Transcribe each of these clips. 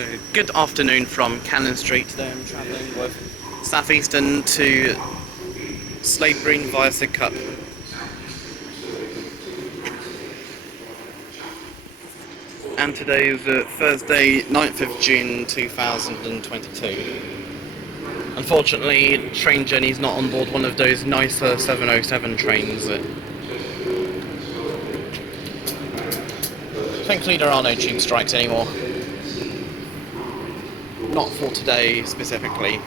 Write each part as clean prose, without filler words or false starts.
So, good afternoon from Cannon Street. Today I'm travelling with Southeastern to Slade Green via Sidcup. And today is Thursday, 9th of June 2022. Unfortunately, train journey's not on board one of those nicer 707 trains. Thankfully there are no tube strikes anymore. Not for today specifically.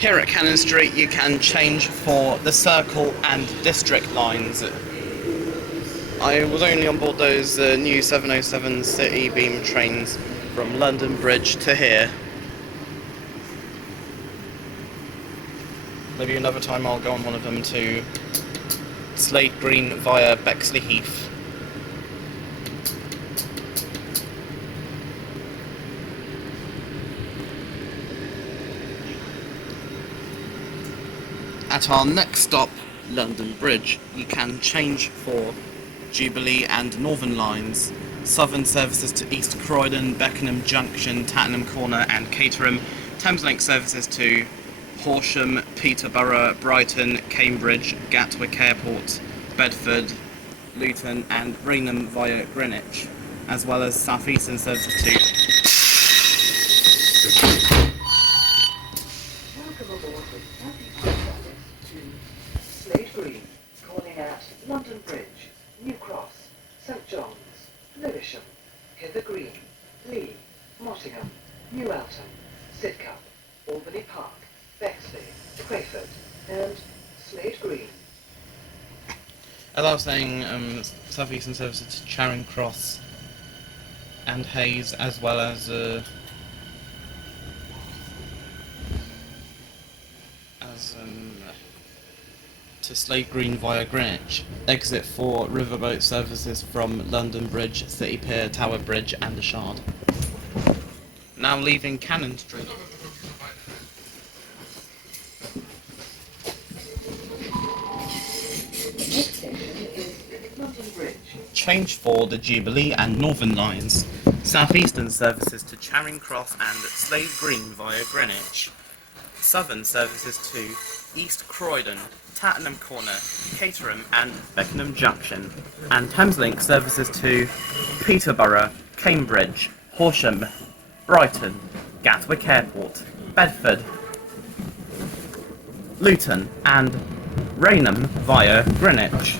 Here at Cannon Street you can change for the Circle and District lines. I was only on board those new 707 City Beam trains from London Bridge to here. Maybe another time I'll go on one of them to Slade Green via Bexleyheath. At our next stop, London Bridge, you can change for Jubilee and Northern lines, Southern services to East Croydon, Beckenham Junction, Tottenham Corner and Caterham, Thameslink services to Horsham, Peterborough, Brighton, Cambridge, Gatwick Airports, Bedford, Luton and Rainham via Greenwich, as well as Southeastern services to Slade Green, calling at London Bridge, New Cross, St John's, Lewisham, Hither Green, Lee, Mottingham, New Eltham, Sidcup, Albany Park, Bexley, Crayford, and Slade Green. As I was saying, Southeastern services to Charing Cross and Hayes, as well as to Slade Green via Greenwich. Exit for Riverboat services from London Bridge, City Pier, Tower Bridge and the Shard. Now leaving Cannon Street. Next station is London Bridge. Change for the Jubilee and Northern lines. Southeastern services to Charing Cross and Slade Green via Greenwich. Southern services to East Croydon, Tottenham Corner, Caterham and Beckenham Junction, and Thameslink services to Peterborough, Cambridge, Horsham, Brighton, Gatwick Airport, Bedford, Luton and Rainham via Greenwich.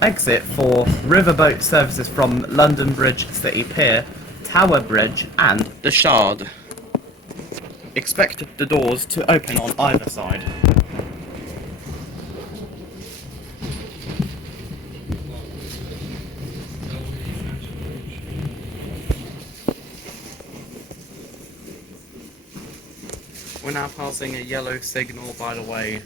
Exit for Riverboat services from London Bridge City Pier, Tower Bridge and the Shard. Expect the doors to open on either side. We're now passing a yellow signal, by the way.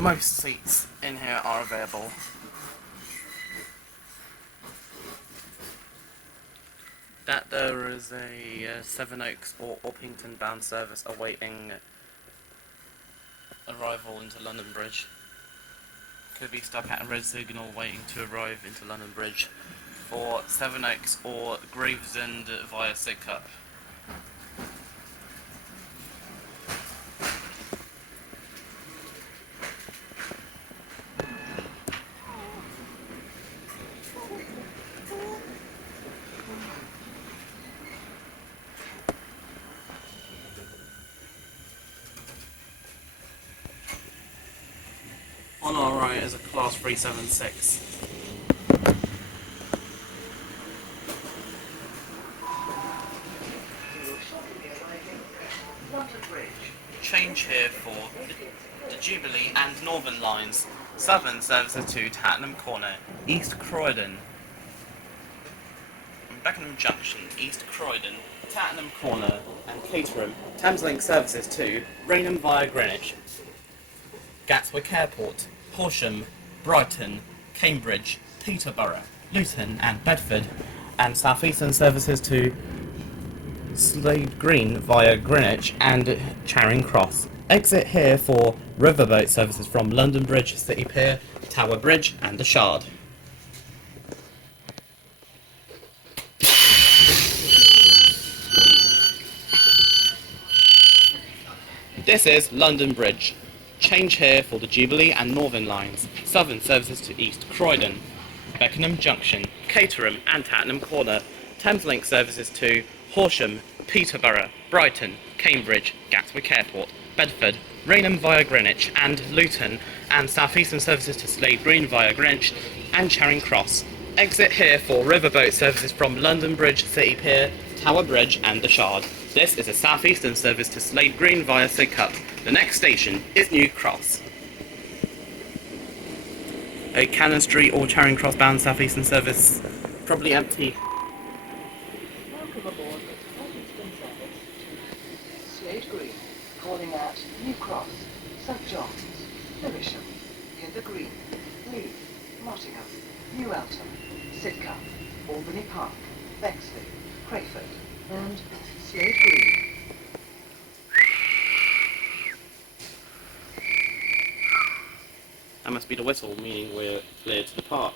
Most seats in here are available. That there is a Sevenoaks or Orpington bound service awaiting arrival into London Bridge. Could be stuck at a red signal waiting to arrive into London Bridge for Sevenoaks or Gravesend via Sidcup. On our right is a Class 376. London Bridge, Change here for the Jubilee and Northern lines. Southern services to Tottenham Corner, East Croydon, Beckenham Junction, East Croydon, Tottenham Corner and Caterham. Thameslink services to Rainham via Greenwich, Gatwick Airport, Horsham, Brighton, Cambridge, Peterborough, Luton and Bedford, and Southeastern services to Slade Green via Greenwich and Charing Cross. Exit here for Riverboat services from London Bridge City Pier, Tower Bridge and the Shard. This is London Bridge. Change here for the Jubilee and Northern lines. Southern services to East Croydon, Beckenham Junction, Caterham and Tottenham Corner. Thameslink services to Horsham, Peterborough, Brighton, Cambridge, Gatwick Airport, Bedford, Rainham via Greenwich and Luton, and Southeastern services to Slade Green via Greenwich and Charing Cross. Exit here for Riverboat services from London Bridge City Pier, Tower Bridge and the Shard. This is a Southeastern service to Slade Green via Sidcup. The next station is New Cross. A Cannon Street or Charing Cross bound Southeastern service, probably empty. Welcome aboard the Southeastern service to Slade Green, calling at New Cross, St John's, Lewisham, Hither Green, Leith, Mottingham, New Eltham, Sidcup, Albany Park, Bexley, Crayford, and Slade Green. That must be the whistle, meaning we're clear to depart.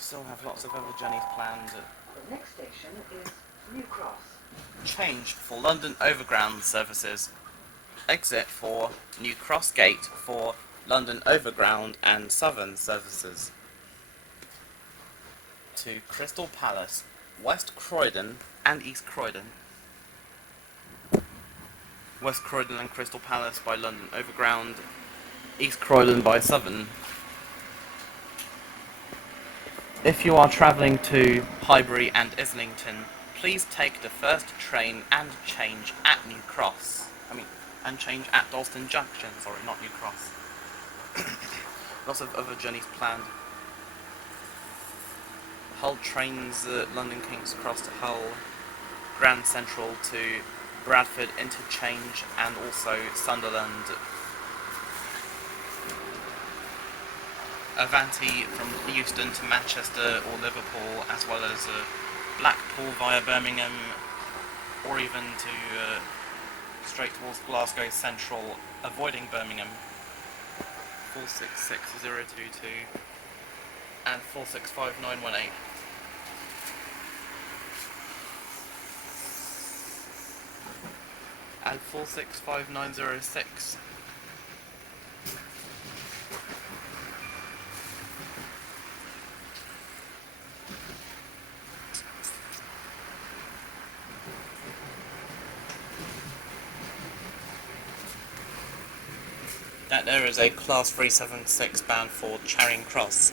Still have lots of other journeys planned. The next station is New Cross. Change for London Overground services. Exit for New Cross Gate for London Overground and Southern services. To Crystal Palace, West Croydon and East Croydon. West Croydon and Crystal Palace by London Overground, East Croydon by Southern. If you are travelling to Highbury and Islington, please take the first train and change at New Cross. And change at Dalston Junction, sorry, not New Cross. Lots of other journeys planned. Hull trains London King's Cross to Hull, Grand Central to Bradford Interchange, and also Sunderland. Avanti from Euston to Manchester or Liverpool, as well as Blackpool via Birmingham, or even to straight towards Glasgow Central, avoiding Birmingham. 466022 and 465918. And 465906. That there is a Class 376 bound for Charing Cross.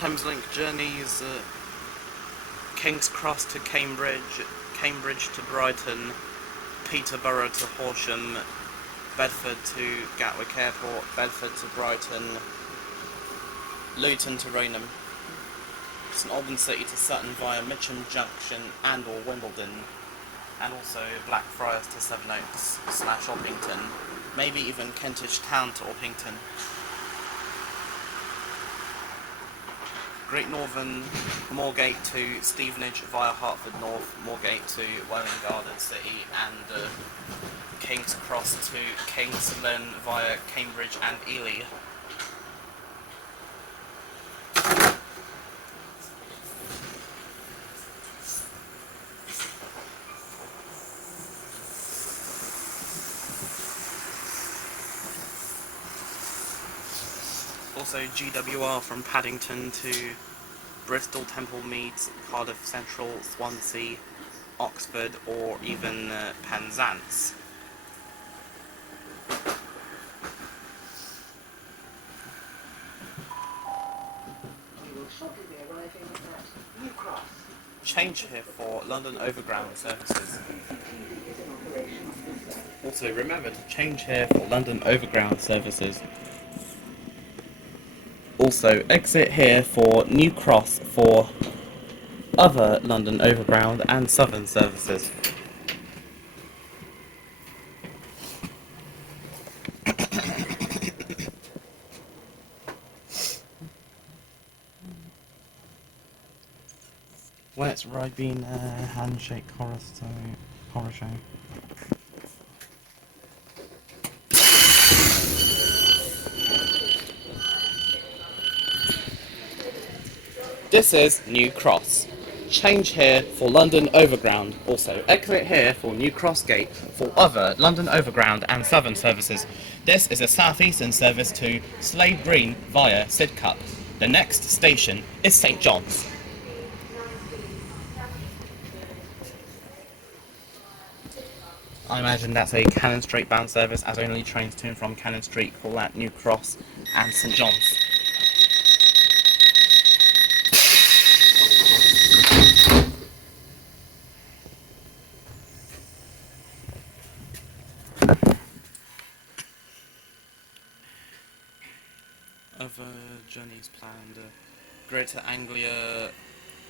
Thameslink journeys, King's Cross to Cambridge, Cambridge to Brighton, Peterborough to Horsham, Bedford to Gatwick Airport, Bedford to Brighton, Luton to Rainham, St Albans City to Sutton via Mitcham Junction and or Wimbledon, and also Blackfriars to Sevenoaks / Orpington, maybe even Kentish Town to Orpington. Great Northern, Moorgate to Stevenage via Hertford North, Moorgate to Welwyn Garden City, and King's Cross to King's Lynn via Cambridge and Ely. Also GWR from Paddington to Bristol, Temple Meads, Cardiff Central, Swansea, Oxford, or even Penzance. We will shortly be arriving at New Cross. Change here for London Overground services. Also remember to change here for London Overground services. Also exit here for New Cross for other London Overground and Southern services. When it's right being a handshake horror show. This is New Cross. Change here for London Overground. Also exit here for New Cross Gate for other London Overground and Southern services. This is a Southeastern service to Slade Green via Sidcup. The next station is St John's. I imagine that's a Cannon Street bound service, as only trains to and from Cannon Street call at New Cross and St John's. Other journeys planned: Greater Anglia,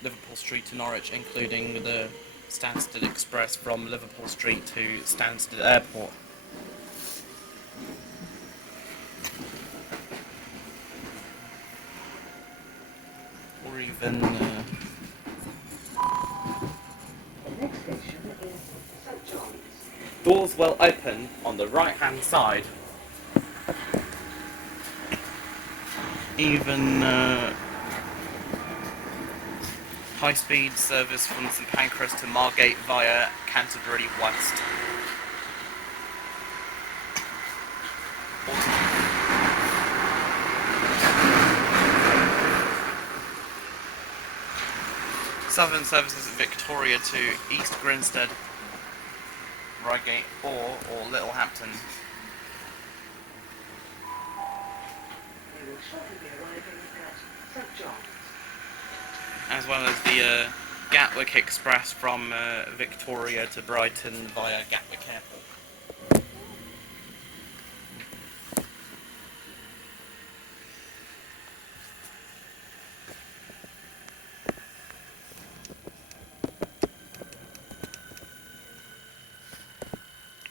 Liverpool Street to Norwich, including the Stansted Express from Liverpool Street to Stansted Airport. Or even The next station is St John's. doors will open on the right hand side. Even high-speed service from St Pancras to Margate via Canterbury West. Southern services Victoria to East Grinstead, Reigate or Littlehampton. We will shortly be arriving at St John's. As well as the Gatwick Express from Victoria to Brighton via Gatwick Airport.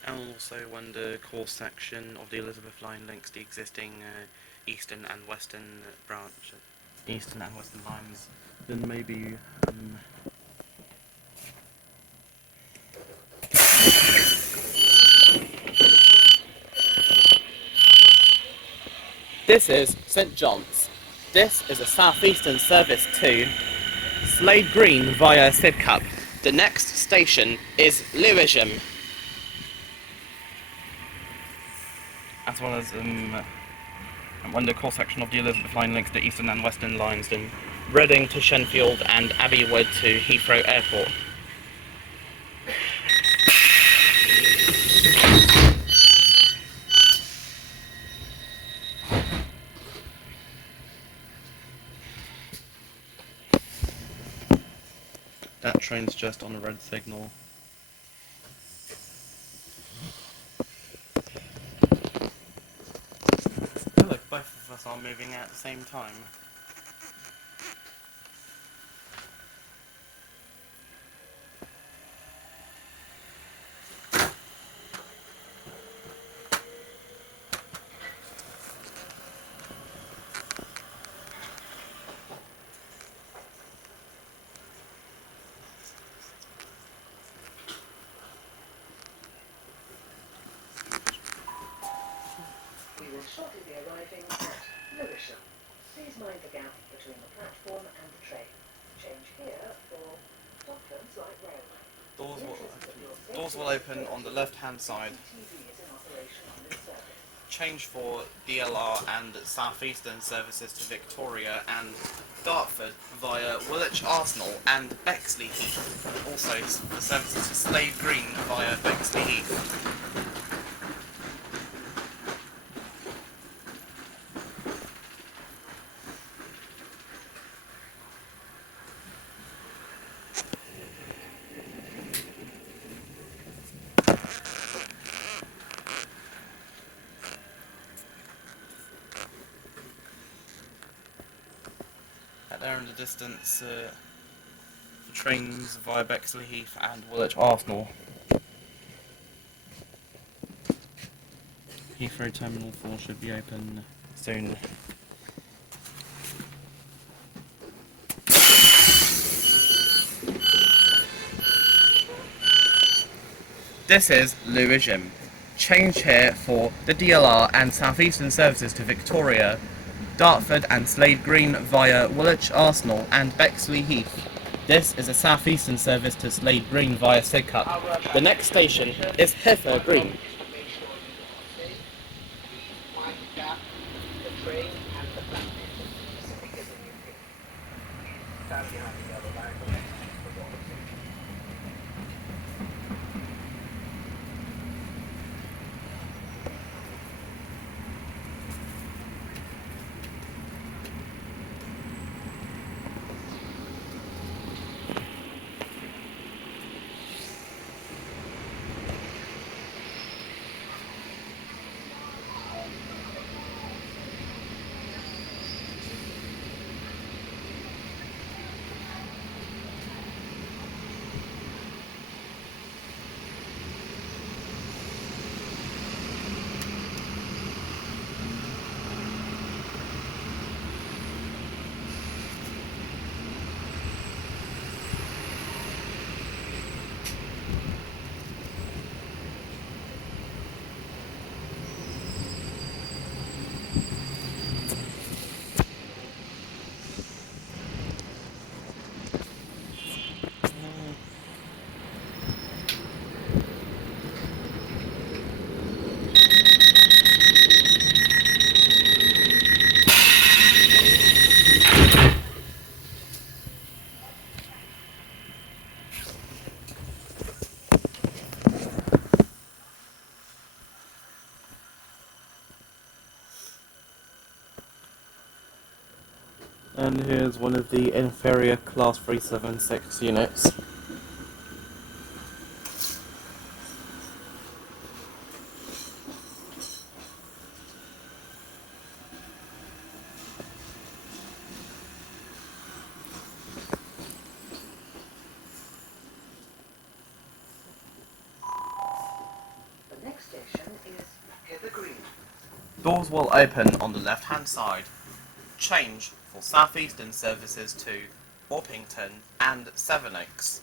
And also when the core section of the Elizabeth line links the existing Eastern and Western branch, Eastern and Western lines, then maybe This is St John's. This is a Southeastern service to Slade Green via Sidcup. The next station is Lewisham. As well as when the core section of the Elizabeth line links the Eastern and Western lines, then Reading to Shenfield and Abbey Wood to Heathrow Airport. That train's just on a red signal. Oh look, both of us are moving at the same time. We will shortly be arriving at Lewisham. Please mind the gap between the platform and the train. Change here for Docklands Light Railway. Doors will open on the left-hand side. TV is in operation on this service. Change for DLR and Southeastern services to Victoria and Dartford via Woolwich Arsenal and Bexleyheath. Also the services to Slade Green via Bexleyheath. There in the distance, the trains via Bexleyheath and Woolwich Arsenal. Heathrow Terminal 4 should be open soon. This is Lewisham. Change here for the DLR and Southeastern services to Victoria, Dartford and Slade Green via Woolwich Arsenal and Bexleyheath. This is a Southeastern service to Slade Green via Sidcup. The next station is Hither Green. And here's one of the inferior Class 376 units. The next station is Hither Green. Doors will open on the left-hand side. Change for Southeastern services to Orpington and Sevenoaks.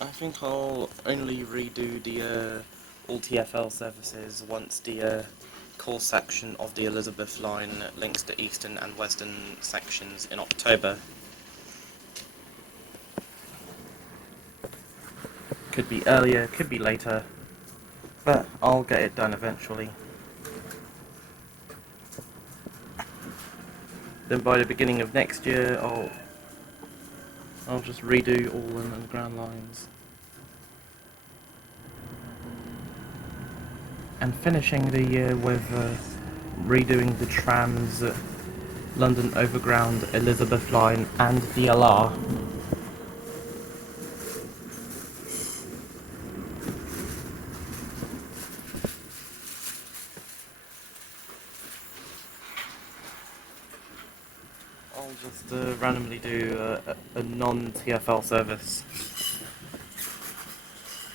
I think I'll only redo the all TfL services once the core section of the Elizabeth line links the eastern and western sections in October. Could be earlier, could be later, but I'll get it done eventually. Then by the beginning of next year, I'll just redo all the underground lines. and finishing the year with redoing the trams, London Overground, Elizabeth Line and DLR. I'll just randomly do a non-TfL service,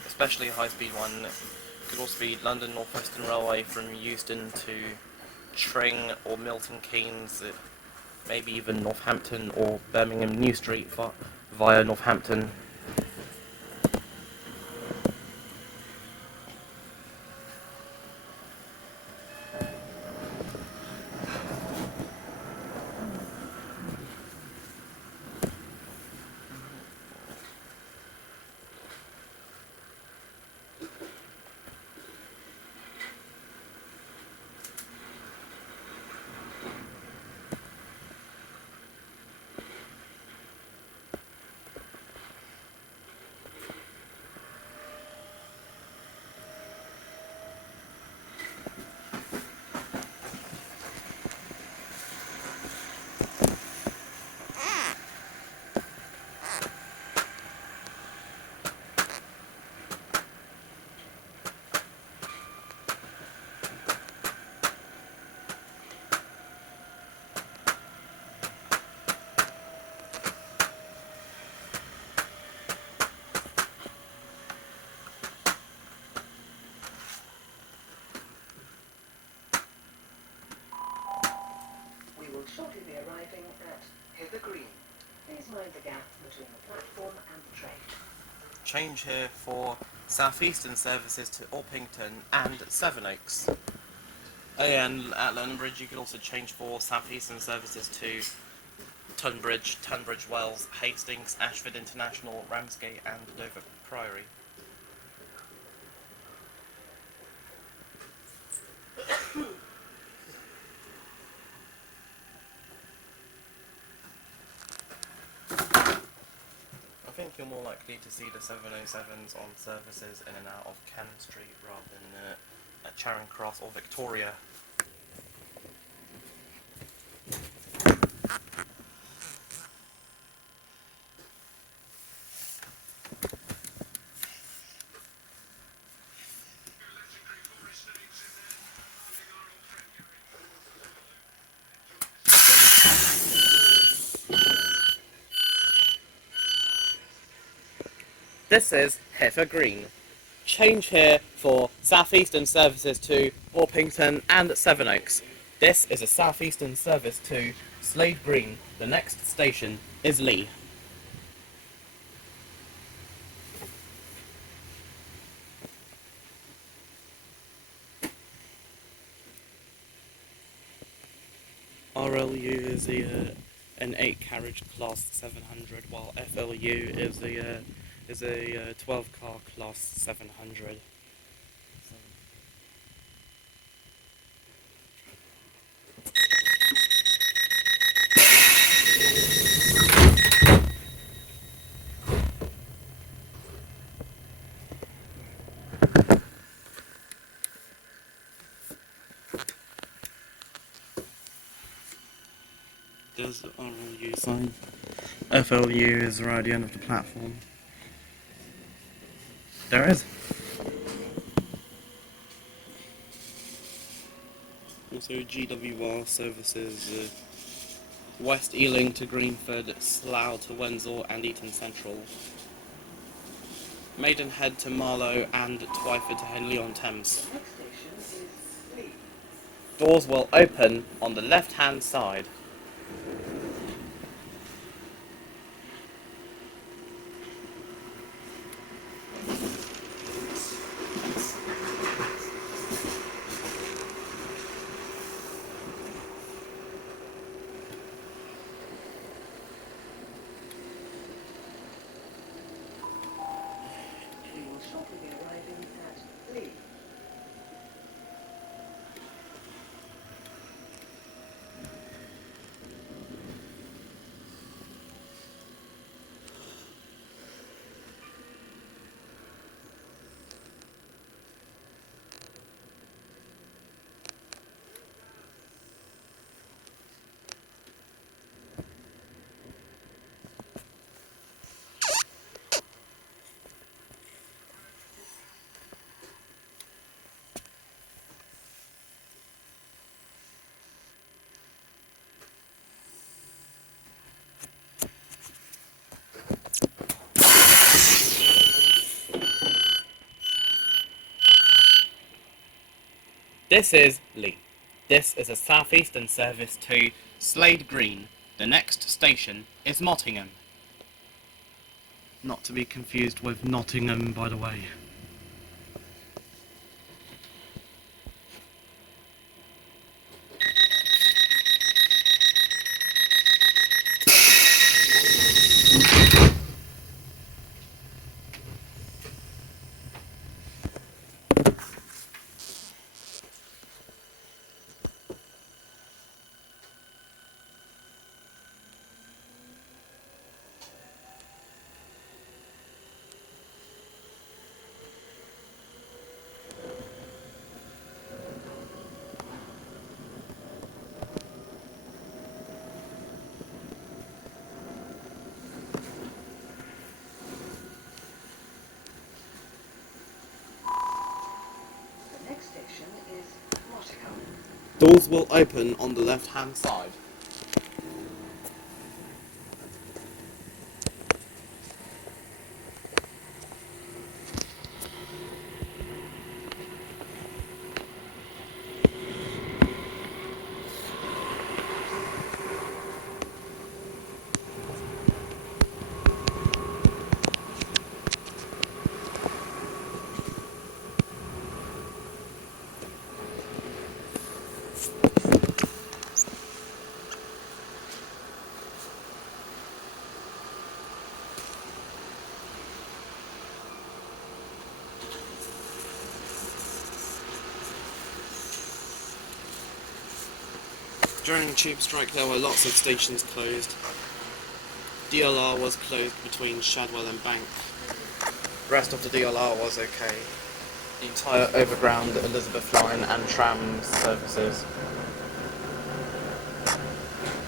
especially a high-speed one. It could also be London Northwestern Railway from Euston to Tring or Milton Keynes, maybe even Northampton or Birmingham New Street via Northampton. Will shortly be arriving at Hither Green. Please mind the gap between the platform and the train. Change here for Southeastern services to Orpington and Sevenoaks. And at London Bridge you can also change for Southeastern services to Tunbridge, Tunbridge Wells, Hastings, Ashford International, Ramsgate and Dover Priory. I think you're more likely to see the 707s on services in and out of Cannon Street rather than at Charing Cross or Victoria. This is Hither Green. Change here for Southeastern services to Orpington and Sevenoaks. This is a Southeastern service to Slade Green. The next station is Lee. RLU is an 8-carriage class 700, while FLU is a 12-car class 700. There's the RLU sign. FLU is right at the end of the platform. There is. Also GWR services West Ealing to Greenford, Slough to Wenzel and Eton Central. Maidenhead to Marlow and Twyford to Henley-on-Thames. The next station is Lee. Doors will open on the left-hand side. We will shortly be arriving at Lee. This is Lee. This is a Southeastern service to Slade Green. The next station is Mottingham. Not to be confused with Nottingham, by the way. The next station is Nottingham. Doors will open on the left-hand side. During tube strike there were lots of stations closed. DLR was closed between Shadwell and Bank. The rest of the DLR was okay. The entire Overground, Elizabeth line and tram services.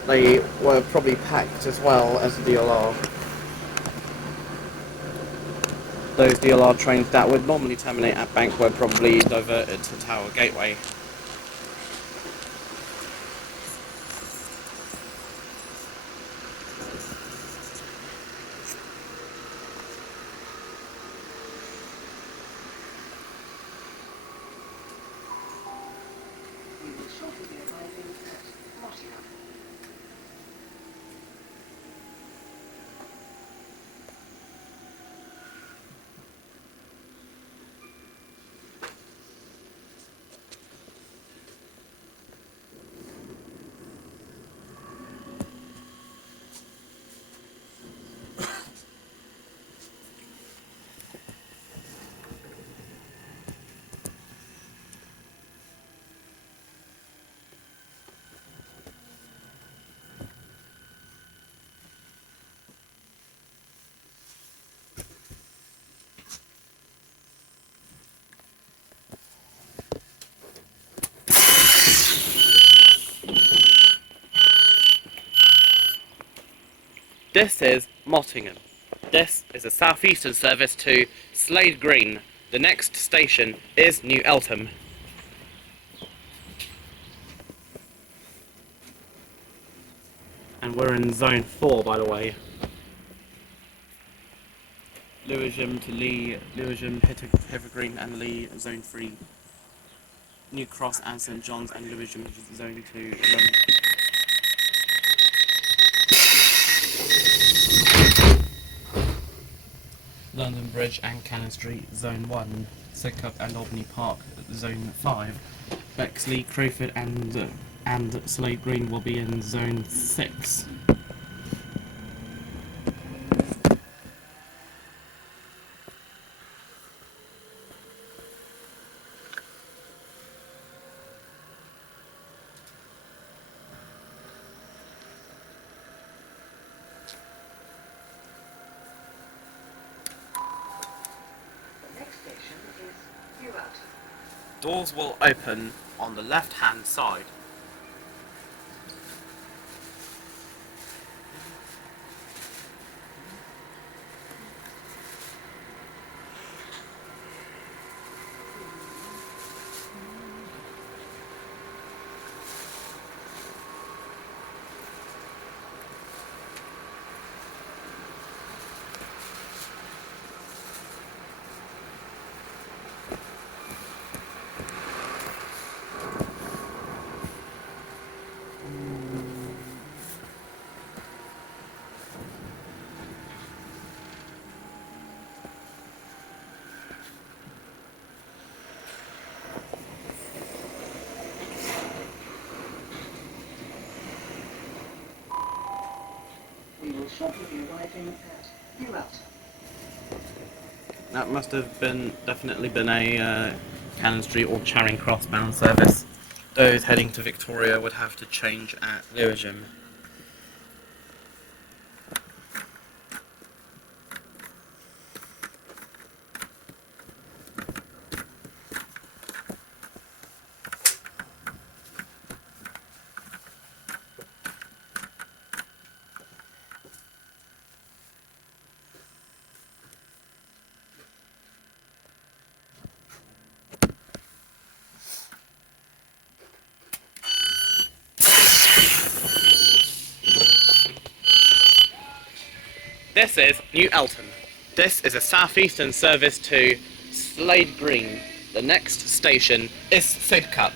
They were probably packed as well as the DLR. Those DLR trains that would normally terminate at Bank were probably diverted to Tower Gateway. We will shortly be arriving at Nottingham. This is Mottingham. This is a Southeastern service to Slade Green. The next station is New Eltham. And we're in zone 4, by the way. Lewisham to Lee, Lewisham, Hither Green and Lee, zone 3. New Cross and St John's and Lewisham, zone 2. London Bridge and Cannon Street, zone 1. Sidcup and Albany Park, zone 5. Bexley, Crayford and Slade Green will be in zone 6. The next station is Riverboat. Doors will open on the left-hand side. shortly arriving at New Eltham. That must have definitely been a Cannon Street or Charing Cross bound service. Those heading to Victoria would have to change at Lewisham. This is New Eltham. This is a Southeastern service to Slade Green. The next station is Sidcup.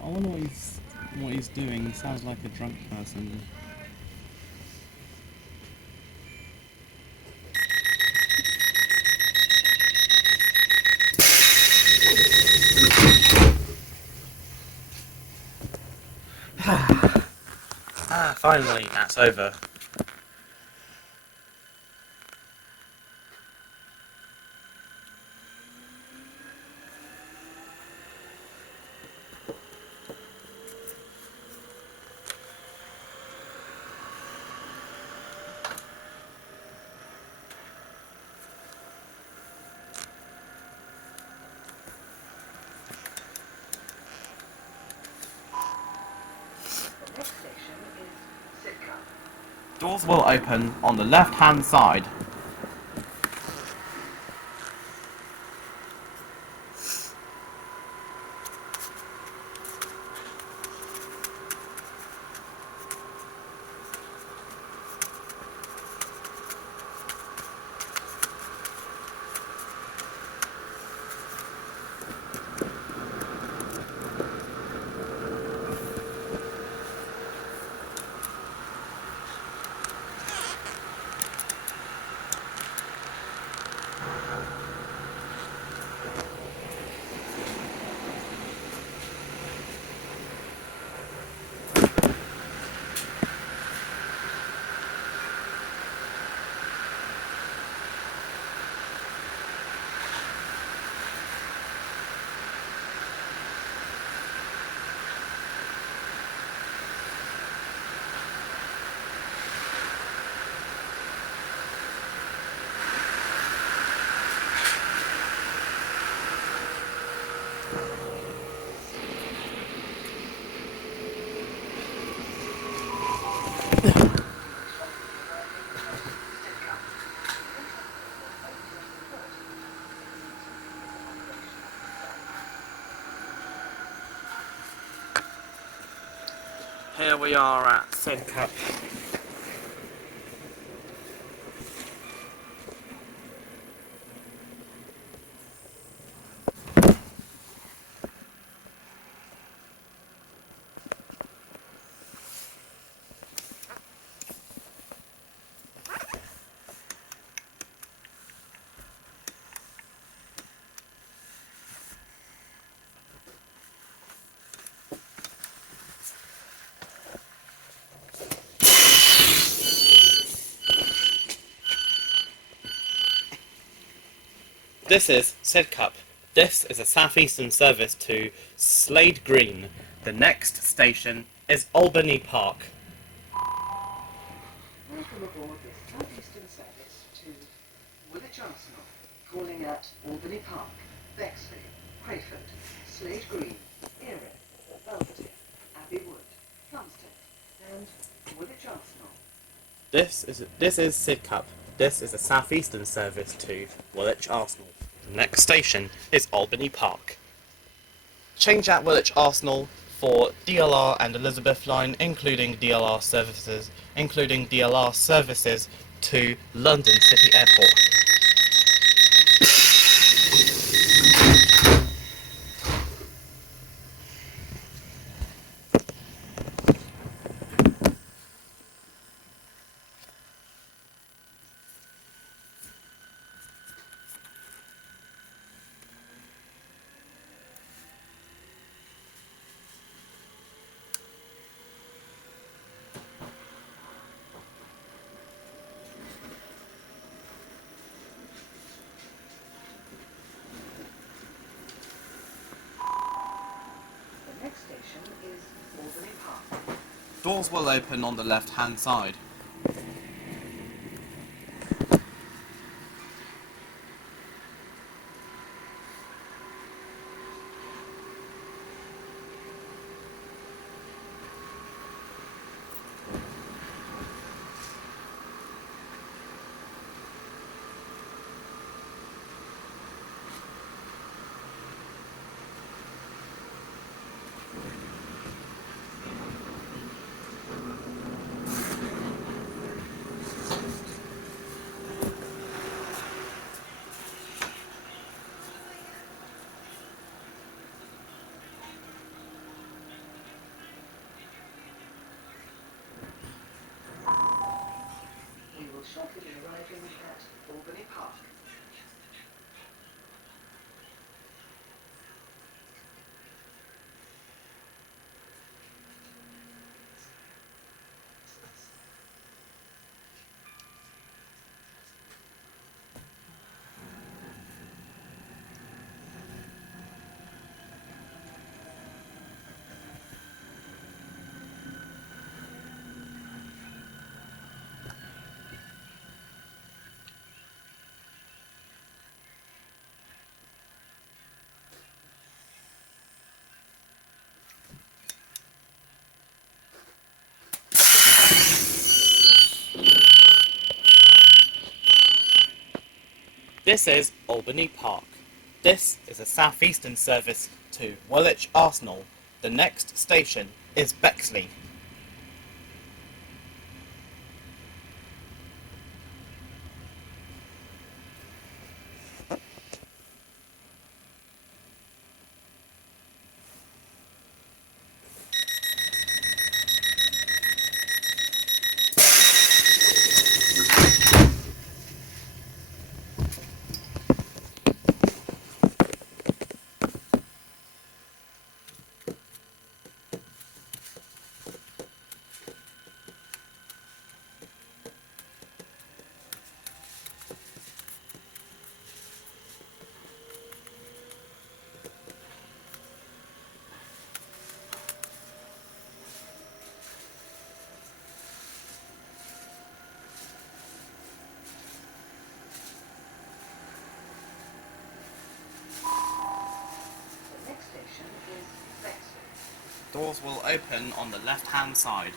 I wonder what he's doing. He sounds like a drunk person. Finally, that's over. The next station is Sidcup. Doors will open on the left-hand side. Here we are at Sidcup. This is Sidcup. This is a Southeastern service to Slade Green. The next station is Albany Park. Welcome aboard this Southeastern service to Woolwich Arsenal, calling at Albany Park, Bexley, Crayford, Slade Green, Erin, Belvedere, Abbey Wood, Plumstead, and Woolwich Arsenal. This is Sidcup. This is a Southeastern service to Woolwich Arsenal. The next station is Albany Park. Change at Woolwich Arsenal for DLR and Elizabeth line, including DLR services to London City Airport. The next station is Albany Park. Doors will open on the left-hand side. We will shortly be arriving at Albany Park. This is Albany Park. This is a Southeastern service to Woolwich Arsenal. The next station is Bexley. The next station is Bexley. Doors will open on the left-hand side.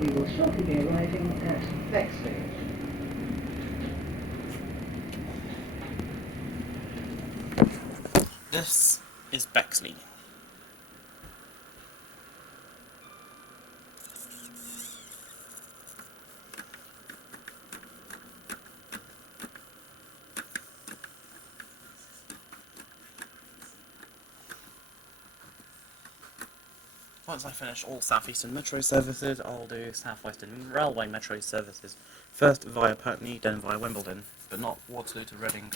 We will shortly be arriving at Bexley. This is Bexley. Once I finish all Southeastern Metro services, I'll do Southwestern Railway Metro services. First via Putney, then via Wimbledon, but not Waterloo to Reading.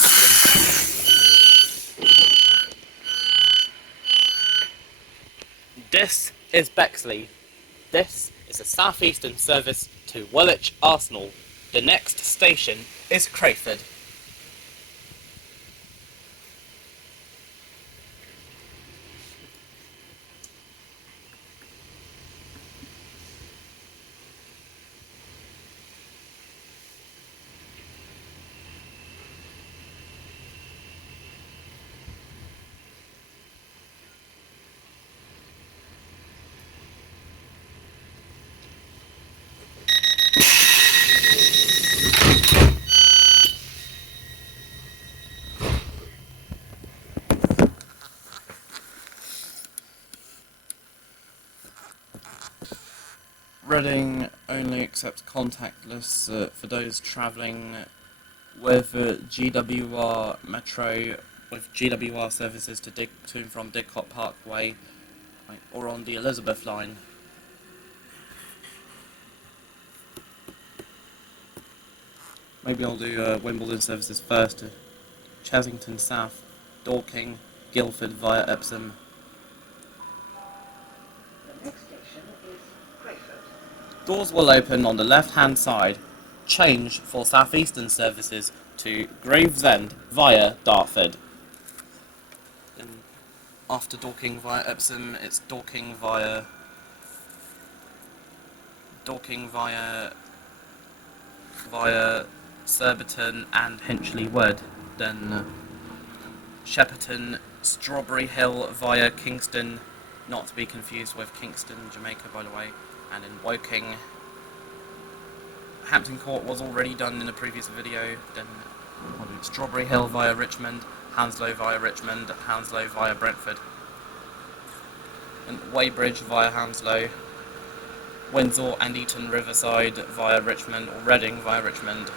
This is Bexley. This is a Southeastern service to Woolwich Arsenal. The next station is Crayford. Reading only accepts contactless for those travelling with GWR Metro, with GWR services to and from Didcot Parkway, or on the Elizabeth line. Maybe I'll do Wimbledon services first to Chesington South, Dorking, Guildford via Epsom. The next station is Crayford. Doors will open on the left-hand side. Change for Southeastern services to Gravesend via Dartford. Then after Dorking via Epsom, it's Dorking via Surbiton and Hinchley Wood. Then Shepperton, Strawberry Hill via Kingston, not to be confused with Kingston, Jamaica, by the way, and in Woking. Hampton Court was already done in a previous video. Then Strawberry Hill via Richmond, Hounslow via Richmond, Hounslow via Brentford, and Weybridge via Hounslow, Windsor and Eton Riverside via Richmond, or Reading via Richmond.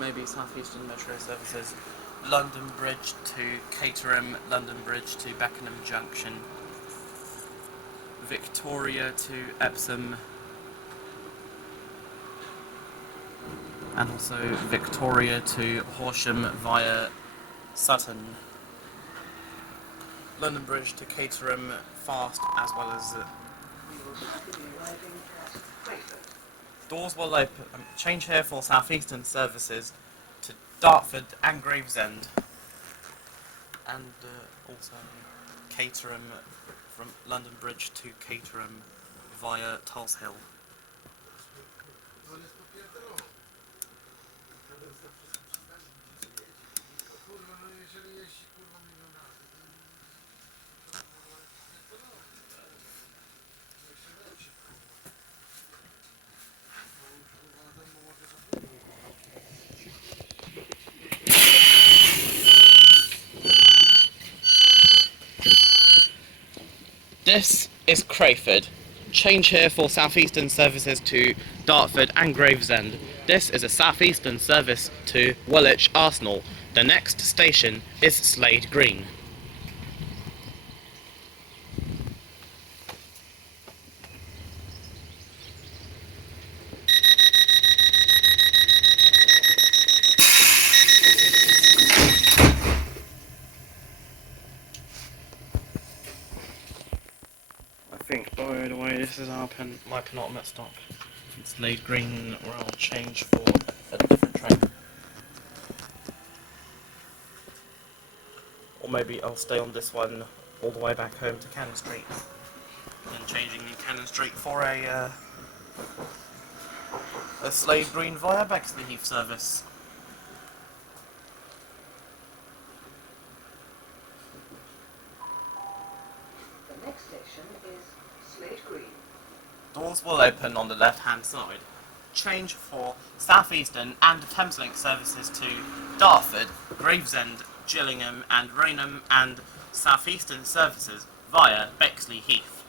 Maybe Southeastern Metro services, London Bridge to Caterham, London Bridge to Beckenham Junction, Victoria to Epsom, and also Victoria to Horsham via Sutton. London Bridge to Caterham fast, as well as We will shortly be arriving at Crayford. doors will open. Change here for Southeastern services to Dartford and Gravesend, and also Caterham from London Bridge to Caterham via Tulse Hill. This is Crayford. Change here for Southeastern services to Dartford and Gravesend. This is a Southeastern service to Woolwich Arsenal. The next station is Slade Green. I think, by the way, this is my penultimate stop. It's Slade Green, where I'll change for a different train. Or maybe I'll stay on this one all the way back home to Cannon Street, and changing in Cannon Street for a Slade Green via Bexleyheath service. The next station is Slade Green. Doors will open on the left-hand side. Change for Southeastern and Thameslink services to Dartford, Gravesend, Gillingham and Raynham, and Southeastern services via Bexleyheath.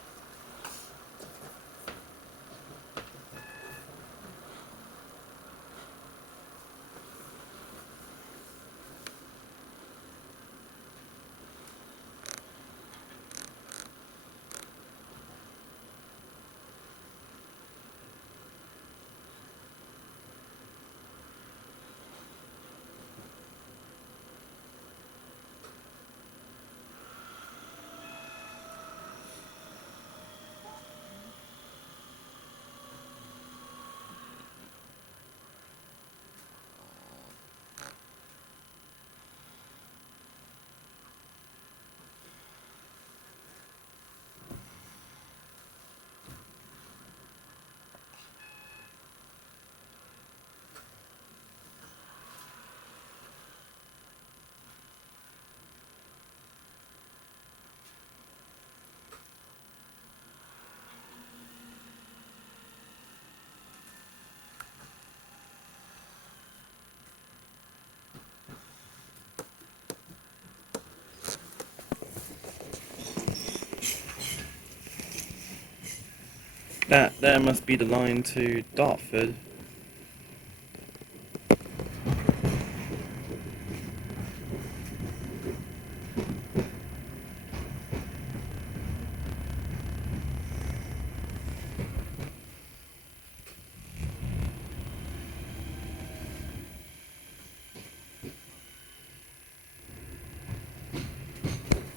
That there must be the line to Dartford.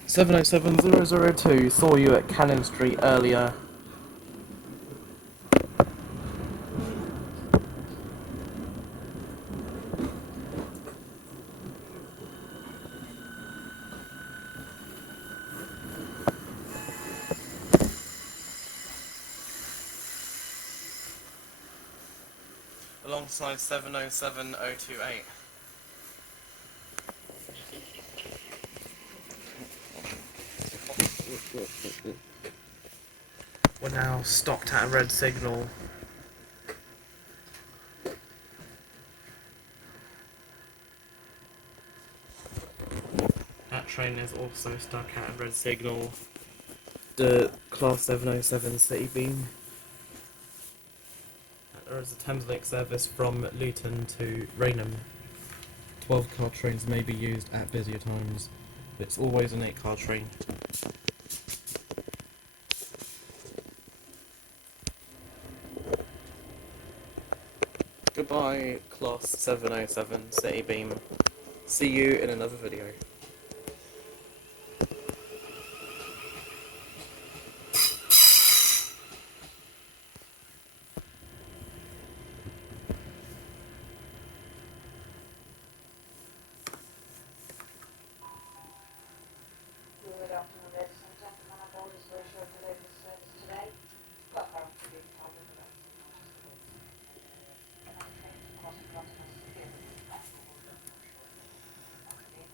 "707-002 saw you at Cannon Street earlier." Alongside 707-028. We're now stopped at a red signal. That train is also stuck at a red signal. The Class 707 City Beam. There is a Thameslink service from Luton to Rainham. 12-car trains may be used at busier times. It's always an 8-car train. Goodbye, Class 707 City Beam. See you in another video. Good afternoon, ladies and gentlemen. Our board is very short delayed for service today. Platform to be covered for that. And our train to cross approximately severe impact will be done for shortly.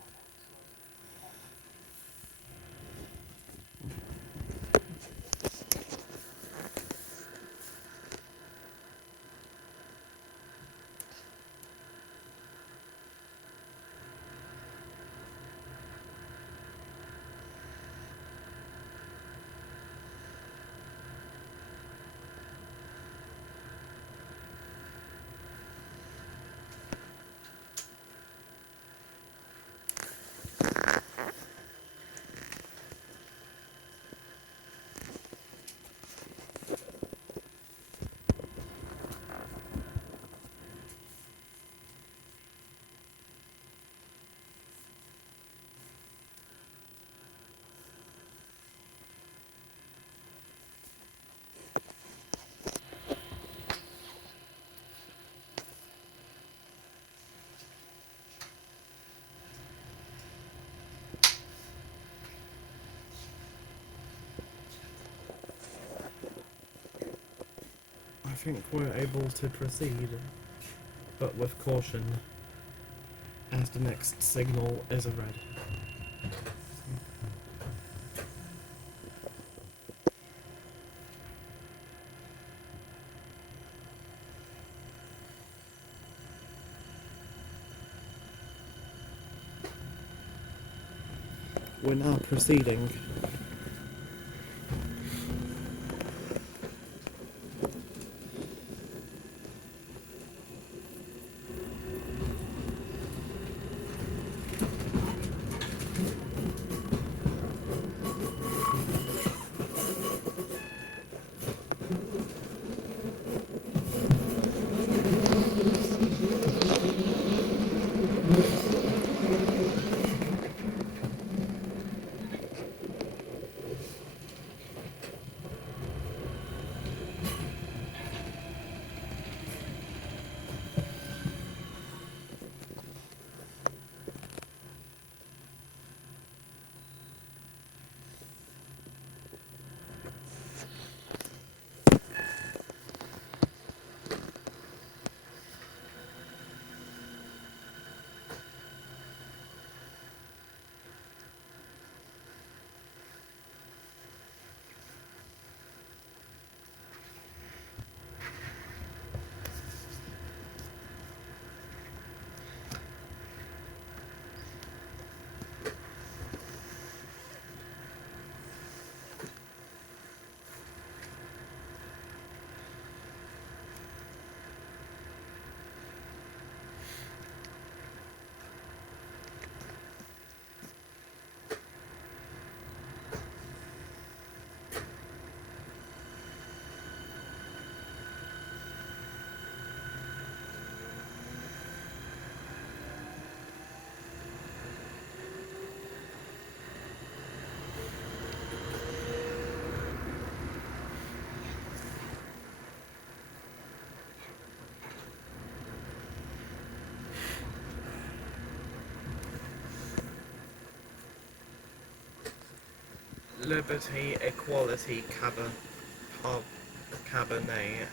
I think we're able to proceed, but with caution, as the next signal is a red. We're now proceeding. Liberty, Equality, Cabernet.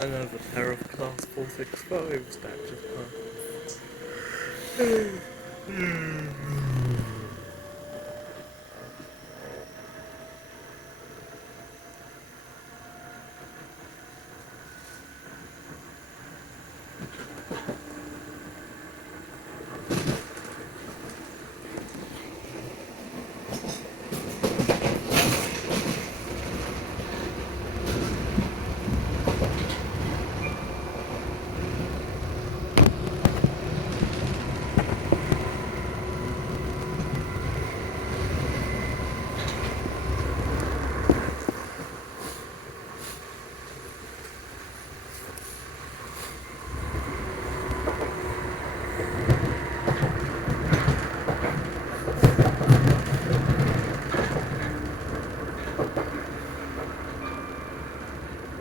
Another pair of Class 465s that just passed.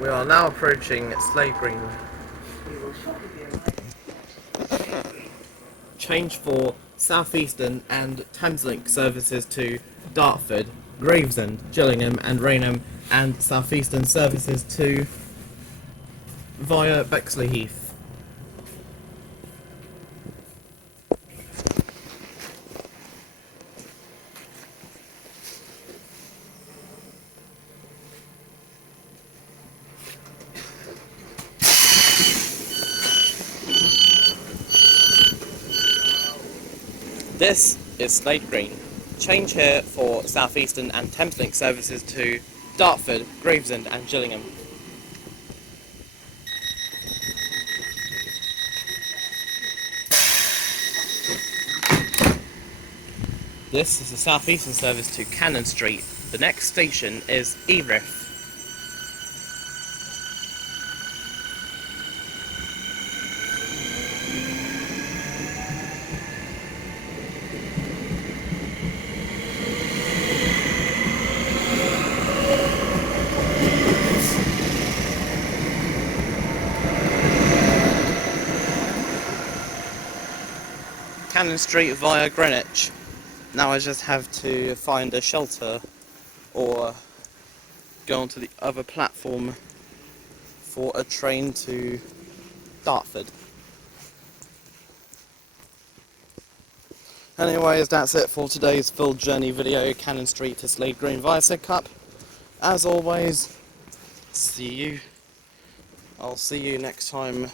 We are now approaching Slade Green. Change for Southeastern and Thameslink services to Dartford, Gravesend, Gillingham and Rainham, and Southeastern services to via Bexleyheath. This is Slade Green. Change here for Southeastern and Thameslink services to Dartford, Gravesend and Gillingham. This is the Southeastern service to Cannon Street. The next station is Erith. Cannon Street via Greenwich. Now I just have to find a shelter or go onto the other platform for a train to Dartford. Anyways, that's it for today's full journey video, Cannon Street to Slade Green via Sidcup. As always, I'll see you next time